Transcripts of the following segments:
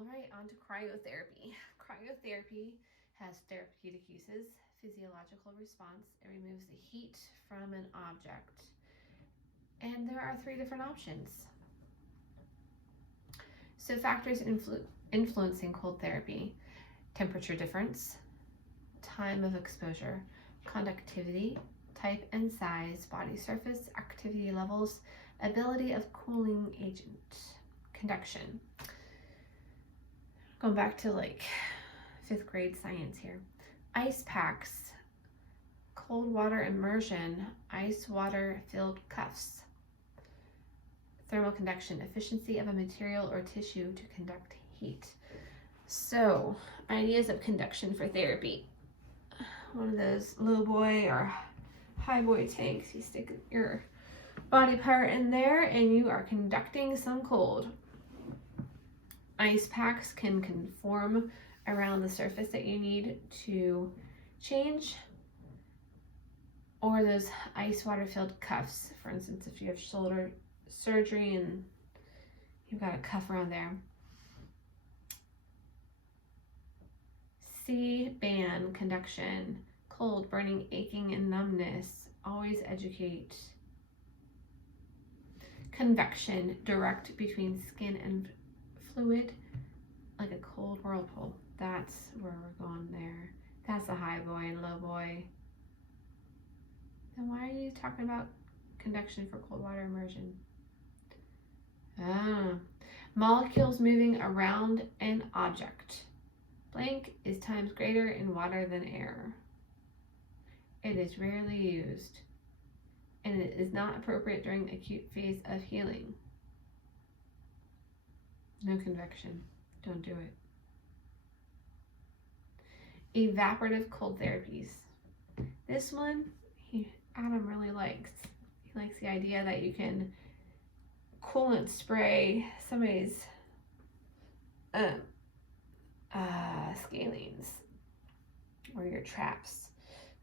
All right, on to cryotherapy. Cryotherapy has therapeutic uses, physiological response. It removes the heat from an object. And there are 3 different options. So factors influencing cold therapy: temperature difference, time of exposure, conductivity, type and size, body surface, activity levels, ability of cooling agent, conduction. Going back to like 5th grade science here. Ice packs, cold water immersion, ice water filled cuffs. Thermal conduction, efficiency of a material or tissue to conduct heat. So, ideas of conduction for therapy. One of those low boy or high boy tanks, you stick your body part in there and you are conducting some cold. Ice packs can conform around the surface that you need to change, or those ice water filled cuffs. For instance, if you have shoulder surgery and you've got a cuff around there. C-band conduction, cold, burning, aching, and numbness. Always educate. Convection, direct between skin and fluid, like a cold whirlpool. That's where we're going there. That's a high boy and low boy. Then why are you talking about conduction for cold water immersion? Molecules moving around an object. Blank is times greater in water than air. It is rarely used, and it is not appropriate during acute phase of healing. No convection. Don't do it. Evaporative cold therapies. This one, Adam really likes. He likes the idea that you can coolant spray somebody's scalenes or your traps,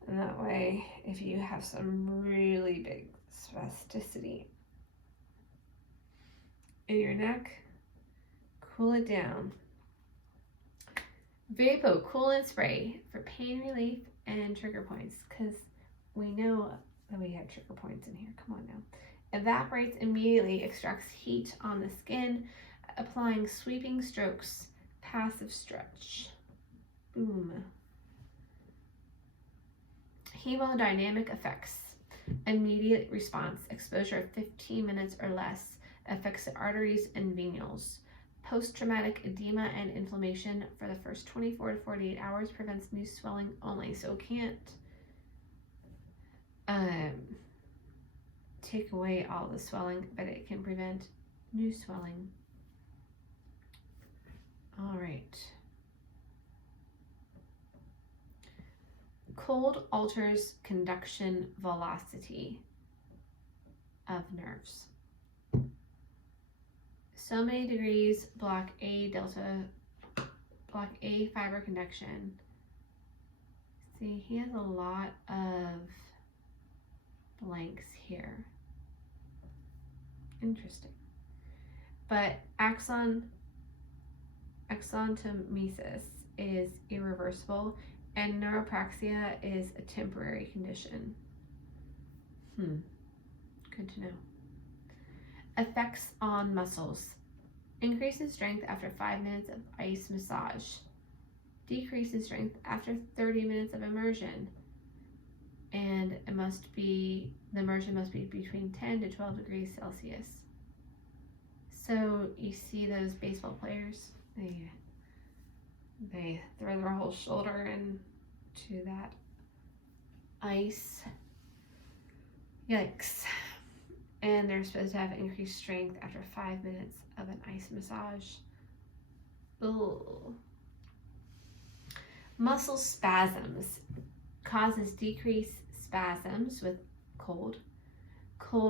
and that way if you have some really big spasticity in your neck, cool it down. Vapo coolant spray for pain relief and trigger points, because we know that we have trigger points in here. Come on now. Evaporates immediately, extracts heat on the skin, applying sweeping strokes, passive stretch. Boom. Hemodynamic effects. Immediate response, exposure of 15 minutes or less, affects the arteries and venules. Post-traumatic edema and inflammation for the first 24 to 48 hours, prevents new swelling only. So it can't take away all the swelling, but it can prevent new swelling. All right. Cold alters conduction velocity of nerves. So many degrees block A fiber conduction. See, he has a lot of blanks here. Interesting. But axontomesis is irreversible, and neuropraxia is a temporary condition. Good to know. Effects on muscles. Increases strength after 5 minutes of ice massage. Decreases strength after 30 minutes of immersion. And the immersion must be between 10 to 12 degrees Celsius. So you see those baseball players, they throw their whole shoulder into that ice. Yikes. And they're supposed to have increased strength after 5 minutes of an ice massage. Ugh. Muscle spasms. Causes decreased spasms with cold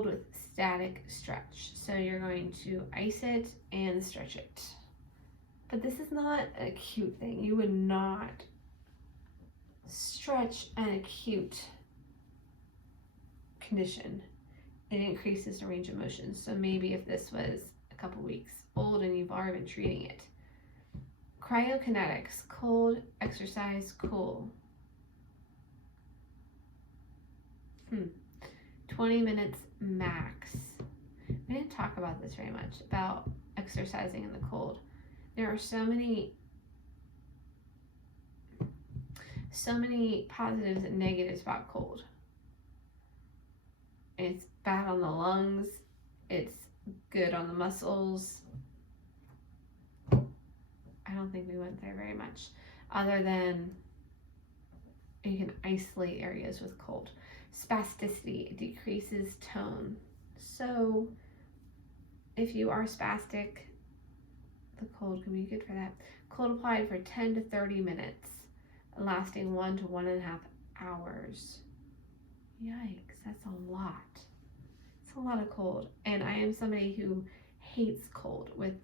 with static stretch. So you're going to ice it and stretch it. But this is not an acute thing. You would not stretch an acute condition. It increases the range of motion. So maybe if this was a couple weeks old and you've already been treating it, Cryokinetics, cold, exercise, cool. 20 minutes max. We didn't talk about this very much, about exercising in the cold. There are so many positives and negatives about cold. It's bad on the lungs. It's good on the muscles. I don't think we went there very much, other than you can isolate areas with cold. Spasticity, it decreases tone. So if you are spastic, the cold can be good for that. Cold applied for 10 to 30 minutes, lasting 1 to 1.5 hours. Yikes, that's a lot. It's a lot of cold. And I am somebody who hates cold with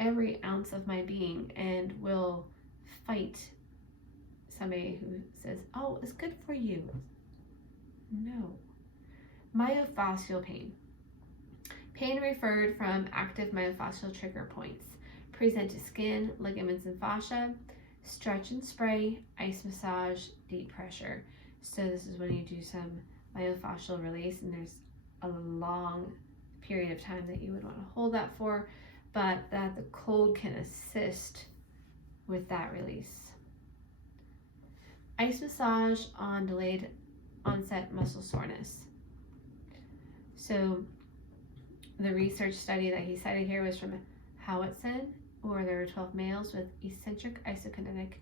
every ounce of my being and will fight somebody who says, oh, it's good for you. No. Myofascial pain. Pain referred from active myofascial trigger points. Present to skin, ligaments, and fascia. Stretch and spray, ice massage, deep pressure. So this is when you do some myofascial release, and there's a long period of time that you would want to hold that for, but that the cold can assist with that release. Ice massage on delayed onset muscle soreness. So the research study that he cited here was from Howitson, where there were 12 males with eccentric isokinetic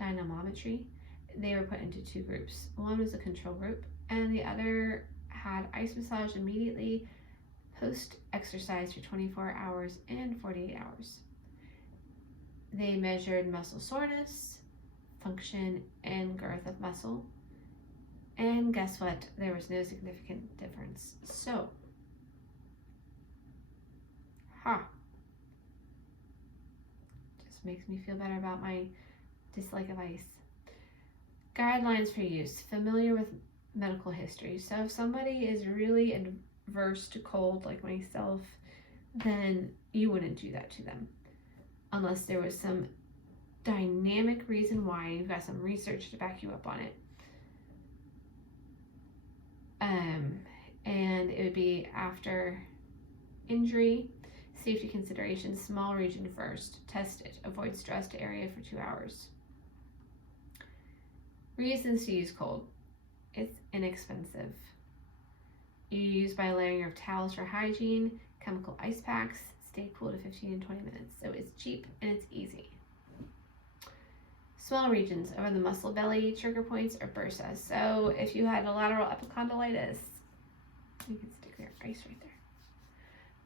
dynamometry. They were put into 2 groups. One was a control group, and the other had ice massage immediately post-exercise for 24 hours and 48 hours. They measured muscle soreness, function, and girth of muscle. And guess what? There was no significant difference. So, just makes me feel better about my dislike of ice. Guidelines for use. Familiar with medical history. So if somebody is really adverse to cold, like myself, then you wouldn't do that to them. Unless there was some dynamic reason why, you've got some research to back you up on it. And it would be after injury, safety considerations, small region first, test it, avoid stressed area for 2 hours. Reasons to use cold. It's inexpensive. You use by a layering of towels for hygiene, chemical ice packs, stay cool to 15 and 20 minutes. So it's cheap and it's easy. Small regions over the muscle belly, trigger points, or bursa. So if you had a lateral epicondylitis, you can stick your ice right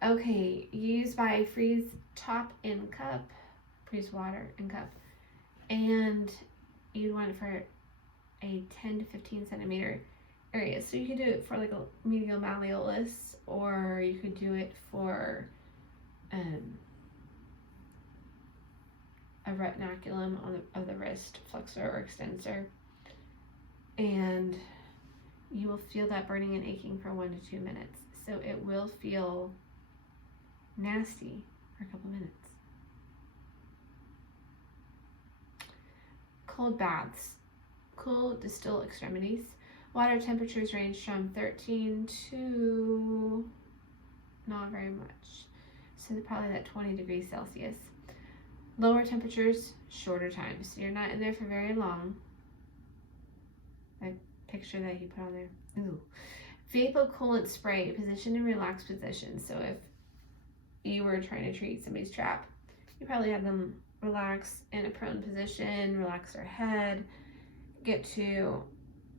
there. Okay, use by freeze top in cup, freeze water in cup, and you want it for a 10 to 15 centimeter area. So you could do it for like a medial malleolus, or you could do it for a retinaculum of the wrist, flexor or extensor, and you will feel that burning and aching for 1 to 2 minutes. So it will feel nasty for a couple minutes. Cold baths. Cool distal extremities. Water temperatures range from 13 to not very much. So probably that 20 degrees Celsius. Lower temperatures, shorter times. So you're not in there for very long. That picture that he put on there. Ooh. Vapocoolant spray, position in relaxed position. So if you were trying to treat somebody's trap, you probably have them relax in a prone position, relax their head, get to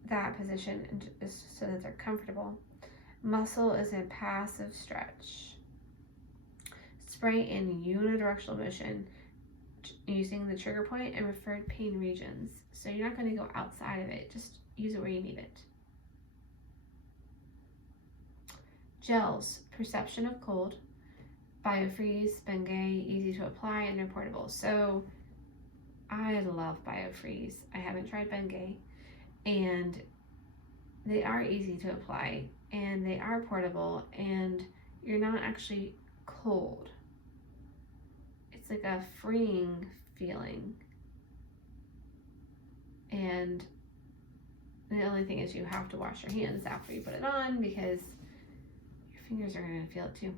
that position and just so that they're comfortable. Muscle is a passive stretch. Spray in unidirectional motion using the trigger point and referred pain regions. So you're not going to go outside of it, just use it where you need it. Gels, perception of cold, biofreeze, Bengay, easy to apply, and they're portable. So I love biofreeze. I haven't tried Bengay, and they are easy to apply, and they are portable, and you're not actually cold. It's like a freeing feeling. And the only thing is you have to wash your hands after you put it on because your fingers are going to feel it too.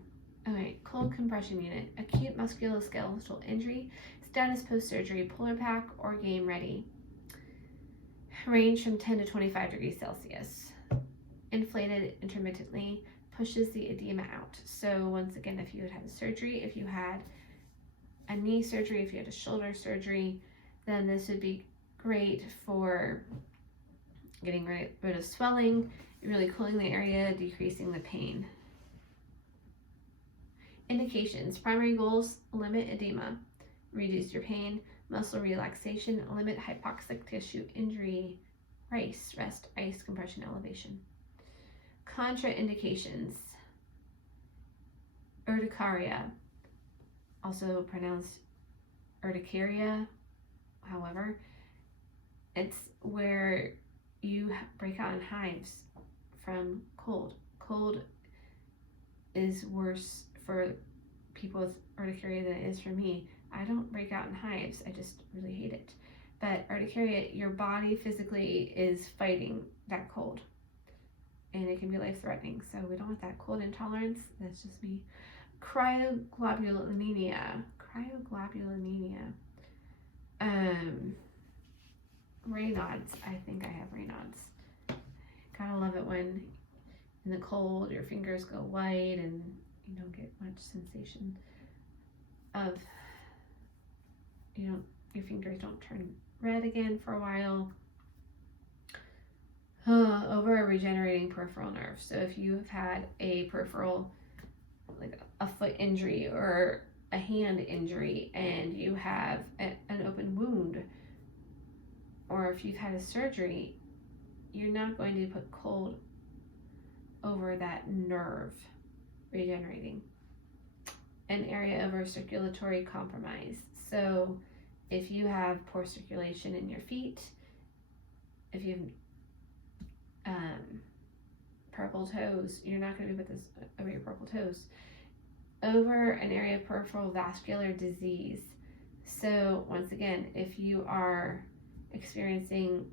Okay, cold compression unit, acute musculoskeletal injury, status post-surgery, polar pack, or game ready. Range from 10 to 25 degrees Celsius. Inflated intermittently, pushes the edema out. So once again, if you had surgery, if you had a knee surgery, if you had a shoulder surgery, then this would be great for getting rid of swelling, really cooling the area, decreasing the pain. Indications, primary goals, limit edema, reduce your pain, muscle relaxation, limit hypoxic tissue injury, rest, ice, compression, elevation. Contraindications, urticaria, also pronounced urticaria, however, it's where you break out in hives from cold. Cold is worse for people with urticaria than it is for me. I don't break out in hives, I just really hate it. But urticaria, your body physically is fighting that cold. And it can be life-threatening, so we don't want that. Cold intolerance, that's just me. Cryoglobulinemia. Raynaud's, I think I have Raynaud's. Gotta love it when in the cold your fingers go white and you don't get much sensation of, your fingers don't turn red again for a while. Over a regenerating peripheral nerve. So if you have had a peripheral, like a foot injury or a hand injury, and you have an open wound, or if you've had a surgery, you're not going to put cold over that nerve regenerating. An area of circulatory compromise. So if you have poor circulation in your feet, if you have purple toes, you're not going to put this over your purple toes. Over an area of peripheral vascular disease. So once again, if you are experiencing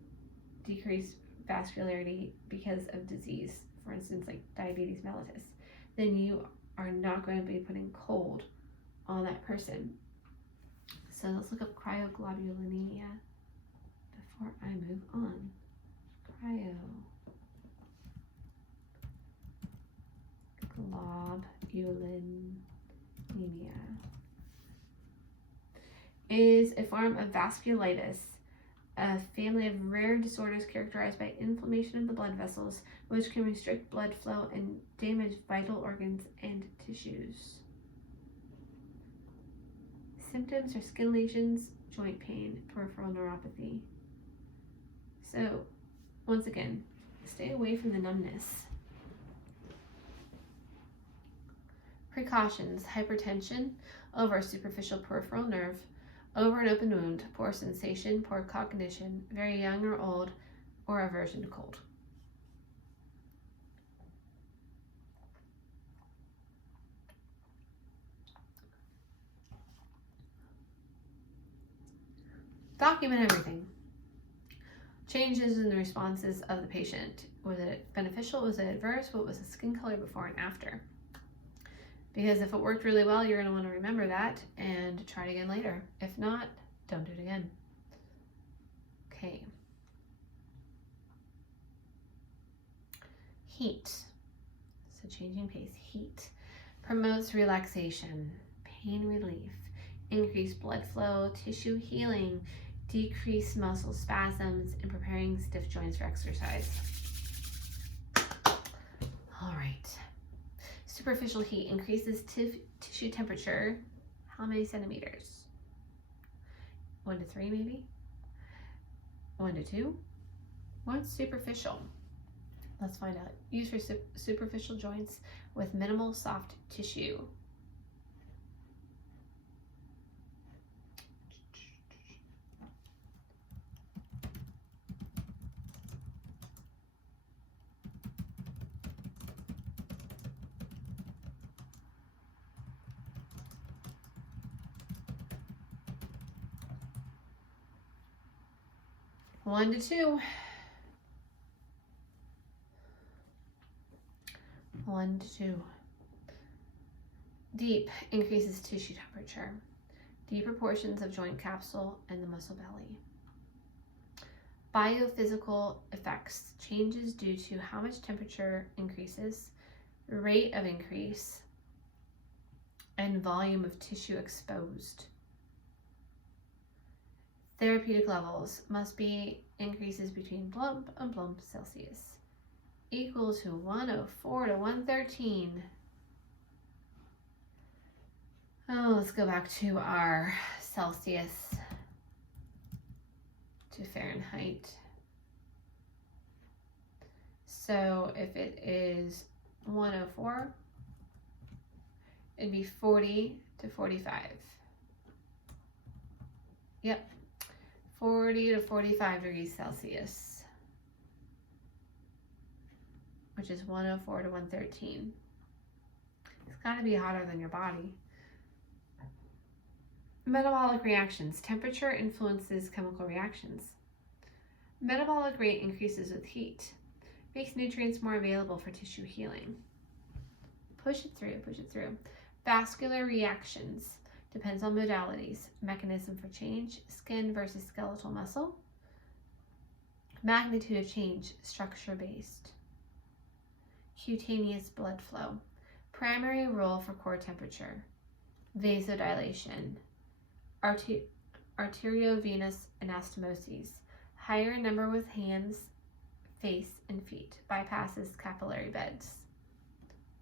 decreased vascularity because of disease, for instance, like diabetes mellitus, then you are not going to be putting cold on that person. So let's look up cryoglobulinemia before I move on. Cryoglobulinemia is a form of vasculitis, a family of rare disorders characterized by inflammation of the blood vessels, which can restrict blood flow and damage vital organs and tissues. Symptoms are skin lesions, joint pain, peripheral neuropathy. So, once again, stay away from the numbness. Precautions, hypertension, over a superficial peripheral nerve, over an open wound, poor sensation, poor cognition, very young or old, or aversion to cold. Document everything. Changes in the responses of the patient. Was it beneficial? Was it adverse? What was the skin color before and after? Because if it worked really well, you're going to want to remember that and try it again later. If not, don't do it again. Okay. Heat. So changing pace. Heat promotes relaxation, pain relief, increased blood flow, tissue healing, decreased muscle spasms, and preparing stiff joints for exercise. All right. Superficial heat increases tissue temperature. How many centimeters? 1 to 3 maybe? 1 to 2? What's superficial? Let's find out. Used for superficial joints with minimal soft tissue. 1 to 2. 1 to 2. Deep increases tissue temperature. Deeper portions of joint capsule and the muscle belly. Biophysical effects. Changes due to how much temperature increases, rate of increase, and volume of tissue exposed. Therapeutic levels must be increases between blump and blump Celsius, equal to 104 to 113. Oh, let's go back to our Celsius to Fahrenheit. So if it is 104, it'd be 40 to 45. Yep, 40 to 45 degrees Celsius, which is 104 to 113. It's got to be hotter than your body. Metabolic reactions. Temperature influences chemical reactions. Metabolic rate increases with heat. Makes nutrients more available for tissue healing. Push it through, push it through. Vascular reactions. Depends on modalities. Mechanism for change. Skin versus skeletal muscle. Magnitude of change. Structure-based. Cutaneous blood flow. Primary role for core temperature. Vasodilation. Arteriovenous anastomoses. Higher number with hands, face, and feet. Bypasses capillary beds.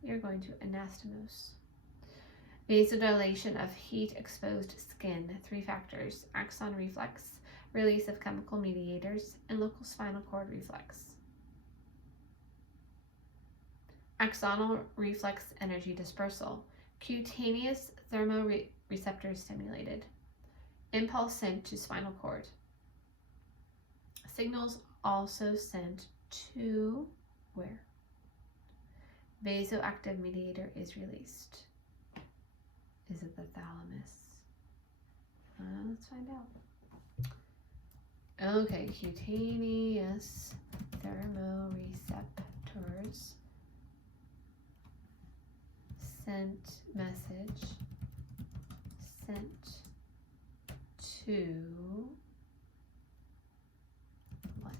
We are going to anastomose. Vasodilation of heat-exposed skin. 3 factors. Axon reflex, release of chemical mediators, and local spinal cord reflex. Axonal reflex energy dispersal. Cutaneous thermoreceptors stimulated. Impulse sent to spinal cord. Signals also sent to where? Vasoactive mediator is released. Is it the thalamus? Let's find out. Okay, cutaneous thermoreceptors sent message sent to what?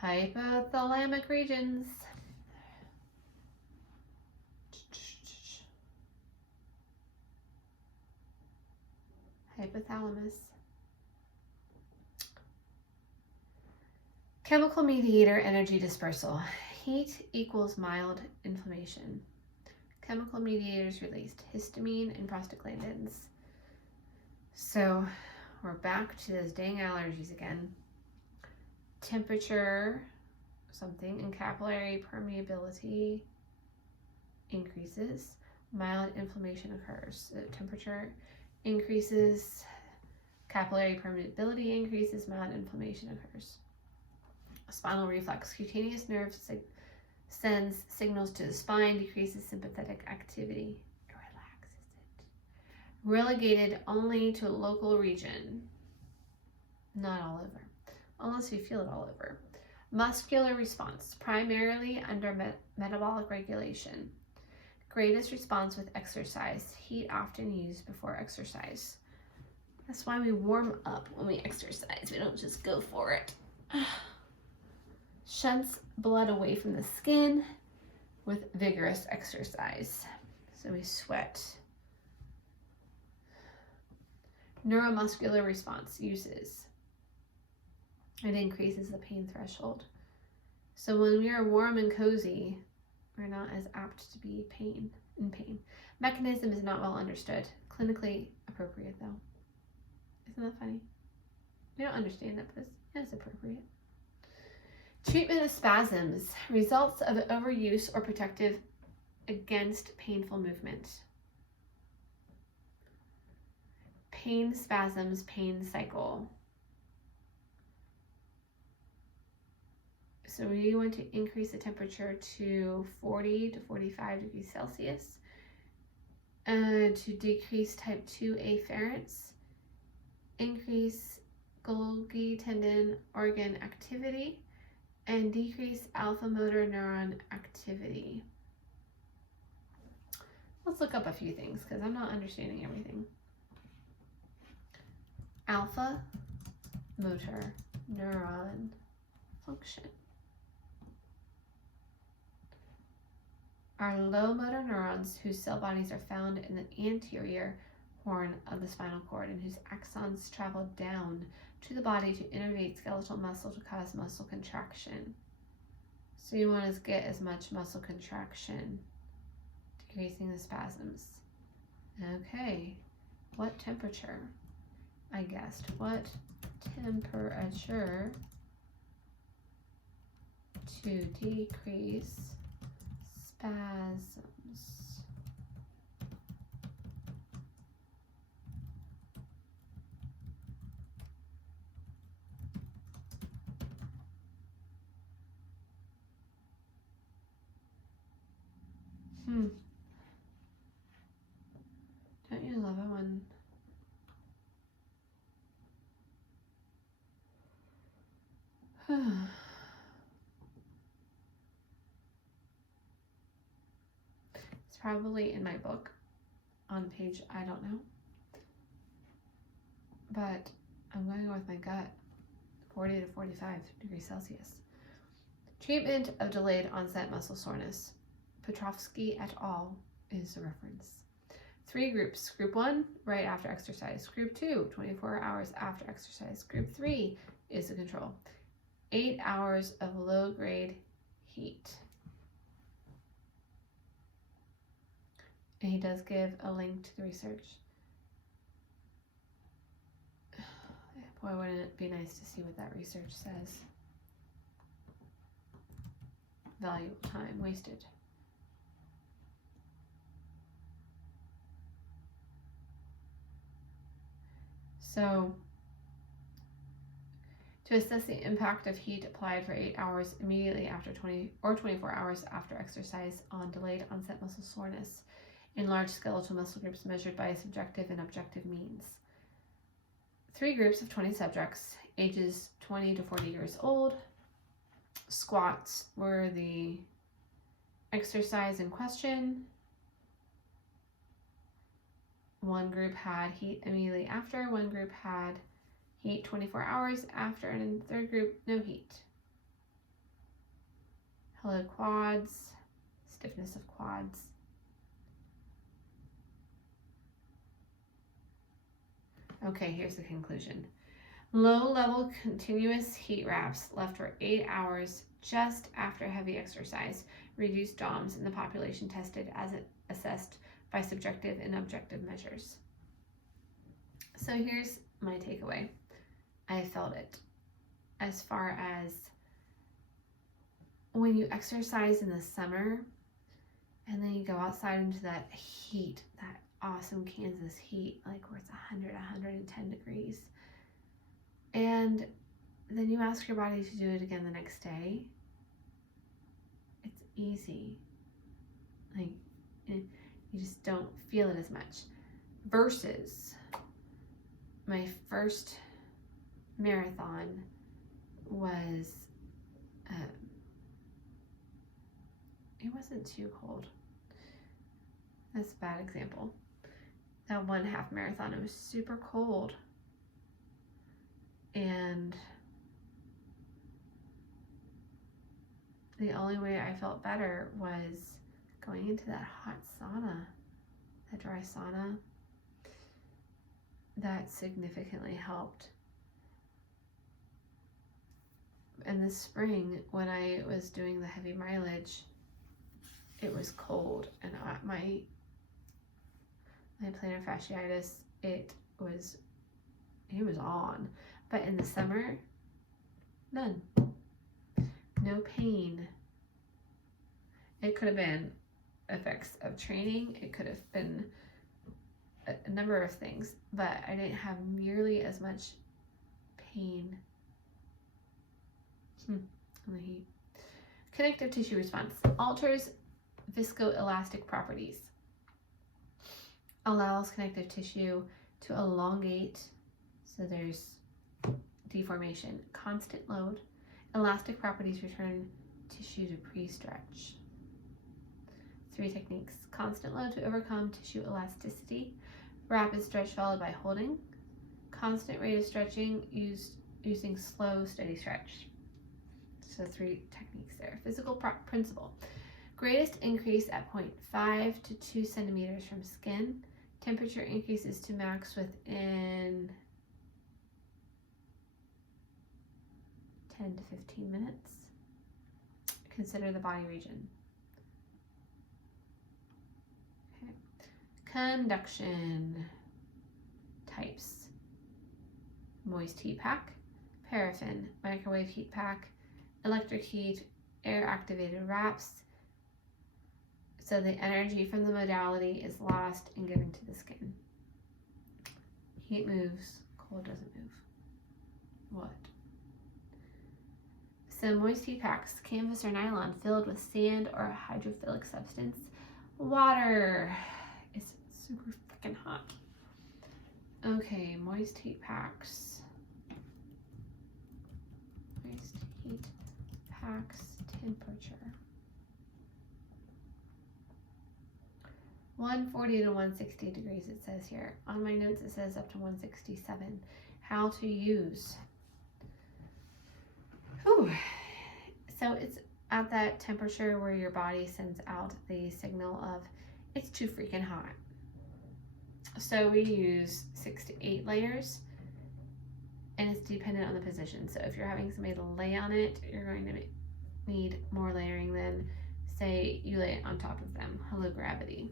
Hypothalamic regions. Hypothalamus. Chemical mediator energy dispersal. Heat equals mild inflammation. Chemical mediators released. Histamine and prostaglandins. So we're back to those dang allergies again. Temperature, something, and capillary permeability increases. Mild inflammation occurs. So temperature increases, capillary permeability increases, mild inflammation occurs. Spinal reflex. Cutaneous nerve sends signals to the spine, decreases sympathetic activity, relaxes it. Relegated only to a local region, not all over, unless you feel it all over. Muscular response, primarily under metabolic regulation. Greatest response with exercise. Heat often used before exercise. That's why we warm up when we exercise. We don't just go for it. Shunts blood away from the skin with vigorous exercise. So we sweat. Neuromuscular response uses. It increases the pain threshold. So when we are warm and cozy, we're not as apt to be in pain. Mechanism is not well understood. Clinically appropriate though. Isn't that funny? We don't understand it, but it's appropriate. Treatment of spasms. Results of overuse or protective against painful movement. Pain spasms, pain cycle. So we want to increase the temperature to 40 to 45 degrees Celsius, and to decrease type 2A afferents, increase Golgi tendon organ activity, and decrease alpha motor neuron activity. Let's look up a few things because I'm not understanding everything. Alpha motor neuron function are low motor neurons whose cell bodies are found in the anterior horn of the spinal cord and whose axons travel down to the body to innervate skeletal muscle to cause muscle contraction. So you want to get as much muscle contraction, decreasing the spasms. Okay, what temperature? I guessed. What temperature to decrease spasms? Don't you love it when it's probably in my book on page, I don't know, but I'm going with my gut, 40 to 45 degrees Celsius. Treatment of delayed onset muscle soreness. Petrovsky et al. Is the reference. 3 groups. Group 1, right after exercise. Group 2, 24 hours after exercise. Group 3 is the control. 8 hours of low-grade heat. And he does give a link to the research. Boy, wouldn't it be nice to see what that research says. Valuable time wasted. So, to assess the impact of heat applied for 8 hours immediately after 24 hours after exercise on delayed onset muscle soreness in large skeletal muscle groups measured by subjective and objective means. 3 groups of 20 subjects, ages 20 to 40 years old. Squats were the exercise in question. 1 group had heat immediately after, 1 group had heat 24 hours after, and in the 3rd group, no heat. Hello quads, stiffness of quads. Okay, here's the conclusion. Low-level continuous heat wraps left for 8 hours just after heavy exercise reduced DOMS in the population tested as assessed by subjective and objective measures. So here's my takeaway. I felt it. As far as when you exercise in the summer and then you go outside into that heat, that awesome Kansas heat, like where it's 100, 110 degrees, and then you ask your body to do it again the next day, it's easy. Like, you just don't feel it as much. Versus my first marathon was, it wasn't too cold. That's a bad example. That 1 half marathon, it was super cold. And the only way I felt better was going into that hot sauna, that dry sauna. That significantly helped. In the spring, when I was doing the heavy mileage, it was cold, and my plantar fasciitis, it was on. But in the summer, none. No pain. It could have been effects of training. It could have been a number of things, but I didn't have nearly as much pain in the heat. Connective tissue response alters viscoelastic properties, allows connective tissue to elongate, so there's deformation. Constant load, elastic properties return tissue to pre-stretch. 3 techniques. Constant load to overcome tissue elasticity, rapid stretch followed by holding, constant rate of stretching using slow, steady stretch. So 3 techniques there. Physical principle. Greatest increase at 0.5 to 2 centimeters from skin. Temperature increases to max within 10 to 15 minutes. Consider the body region. Okay. Conduction types. Moist heat pack, paraffin, microwave heat pack, electric heat, air activated wraps. So the energy from the modality is lost and given to the skin. Heat moves, cold doesn't move. What? So moist heat packs, canvas or nylon filled with sand or a hydrophilic substance. Water. It's super freaking hot. Okay, moist heat packs. Moist heat packs temperature. 140 to 160 degrees it says here. On my notes it says up to 167. How to use. Whew. So it's at that temperature where your body sends out the signal of it's too freaking hot. So we use 6 to 8 layers, and it's dependent on the position. So if you're having somebody to lay on it, you're going to need more layering than, say, you lay it on top of them. Hello, gravity.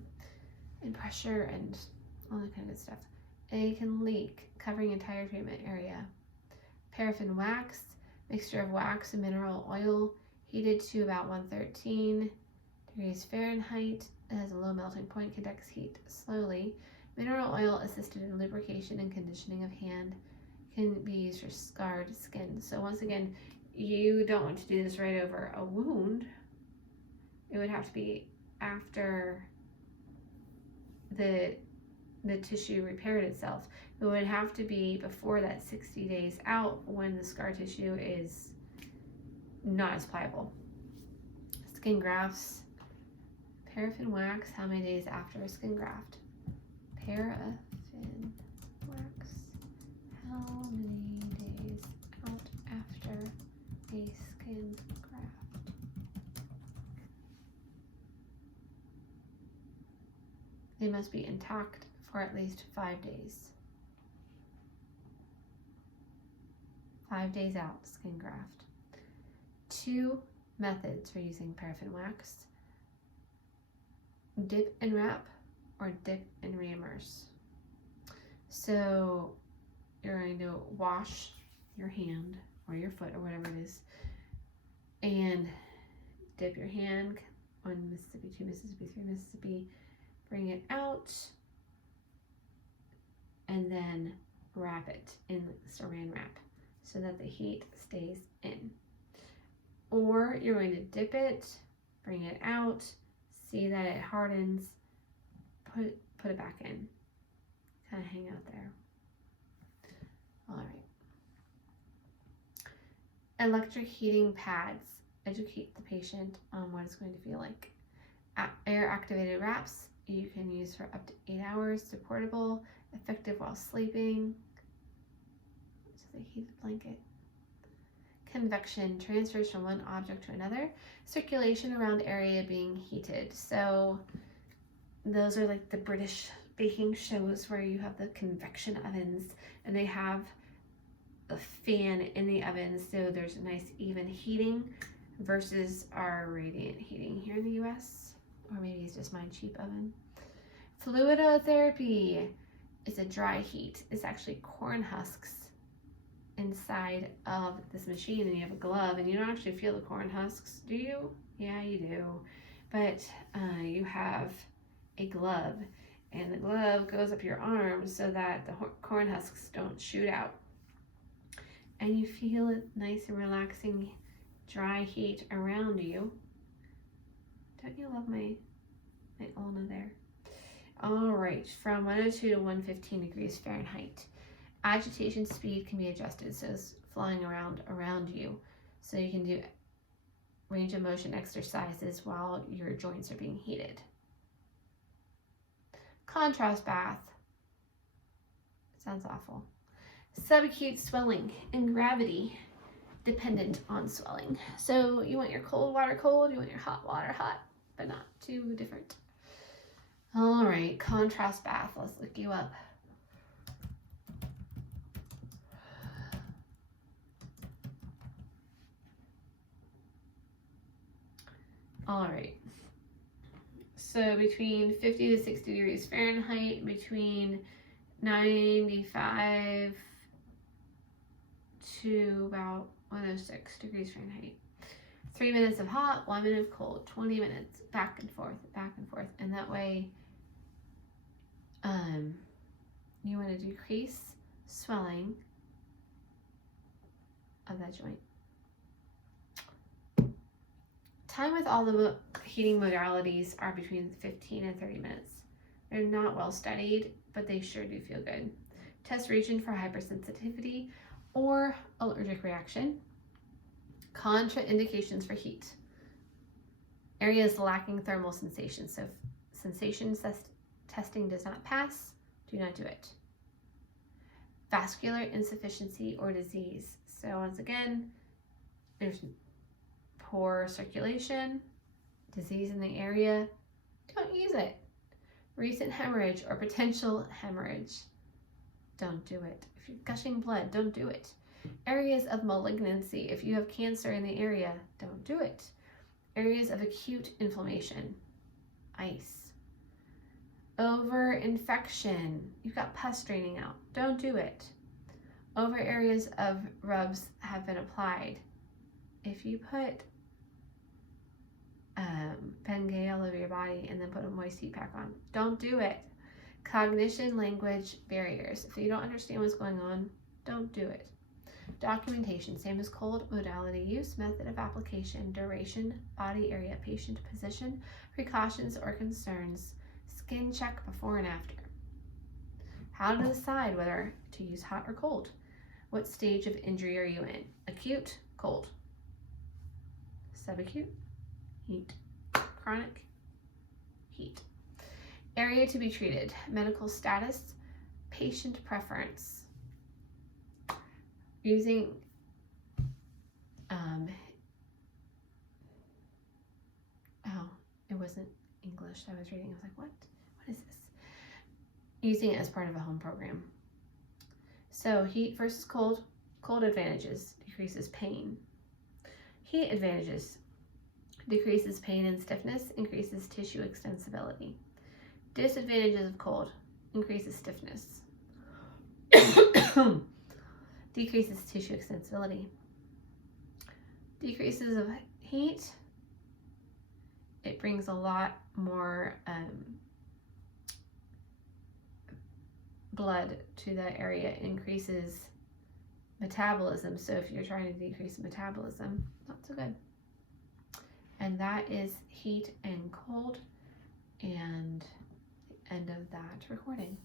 And pressure and all that kind of stuff. It can leak, covering entire treatment area. Paraffin wax, mixture of wax and mineral oil, heated to about 113 degrees Fahrenheit. It has a low melting point, conducts heat slowly. Mineral oil assisted in lubrication and conditioning of hand, can be used for scarred skin. So once again, you don't want to do this right over a wound. It would have to be after the tissue repaired itself. It would have to be before that 60 days out when the scar tissue is not as pliable. Skin grafts. Paraffin wax, how many days after a skin graft? Paraffin wax, how many days out after a skin graft? They must be intact for at least 5 days. 5 days out, skin graft. 2 methods for using paraffin wax. Dip and wrap or dip and reimmerse. So you're going to wash your hand or your foot or whatever it is and dip your hand, 1 Mississippi, 2 Mississippi, 3 Mississippi, bring it out and then wrap it in saran wrap so that the heat stays in. Or you're going to dip it, bring it out, see that it hardens, put it back in, kind of hang out there. All right. Electric heating pads. Educate the patient on what it's going to feel like. Air activated wraps you can use for up to 8 hours. Supportable, effective while sleeping. Which is a heated blanket. Convection transfers from one object to another. Circulation around area being heated. So those are like the British baking shows where you have the convection ovens and they have a fan in the oven, so there's a nice even heating versus our radiant heating here in the US, or maybe it's just my cheap oven. Fluidotherapy is a dry heat. It's actually corn husks inside of this machine, and you have a glove and you don't actually feel the corn husks, do you? Yeah, you do, but you have a glove, and the glove goes up your arm so that the corn husks don't shoot out, and you feel it nice and relaxing dry heat around you. Don't you love my ulna there? All right, from 102 to 115 degrees Fahrenheit. Agitation speed can be adjusted, so it's flying around you. So you can do range of motion exercises while your joints are being heated. Contrast bath. Sounds awful. Subacute swelling and gravity dependent on swelling. So you want your cold water cold, you want your hot water hot, but not too different. All right, contrast bath. Let's look you up. All right. So between 50 to 60 degrees Fahrenheit, between 95 to about 106 degrees Fahrenheit. 3 minutes of hot, 1 minute of cold, 20 minutes, back and forth, and that way you want to decrease swelling of that joint. Time with all the heating modalities are between 15 and 30 minutes. They're not well studied, but they sure do feel good. Test region for hypersensitivity or allergic reaction. Contraindications for heat. Areas lacking thermal sensation. So if sensation testing does not pass, do not do it. Vascular insufficiency or disease. So once again, there's poor circulation, disease in the area, don't use it. Recent hemorrhage or potential hemorrhage, don't do it. If you're gushing blood, don't do it. Areas of malignancy, if you have cancer in the area, don't do it. Areas of acute inflammation, ice. Over infection, you've got pus draining out, don't do it. Over areas of rubs have been applied. If you put Bengay all over your body and then put a moist heat pack on, don't do it. Cognition, language barriers. If you don't understand what's going on, don't do it. Documentation, same as cold, modality, use, method of application, duration, body area, patient position, precautions or concerns, skin check before and after. How to decide whether to use hot or cold. What stage of injury are you in? Acute, cold. Subacute, heat. Chronic, heat. Area to be treated, medical status, patient preference. Using it wasn't English I was reading. I was like, what is this? Using it as part of a home program. So heat versus cold. Cold advantages, decreases pain. Heat advantages, decreases pain and stiffness, increases tissue extensibility. Disadvantages of cold, increases stiffness. Decreases tissue extensibility. Decreases of heat, it brings a lot more blood to that area, increases metabolism. So if you're trying to decrease metabolism, not so good. And that is heat and cold, and the end of that recording.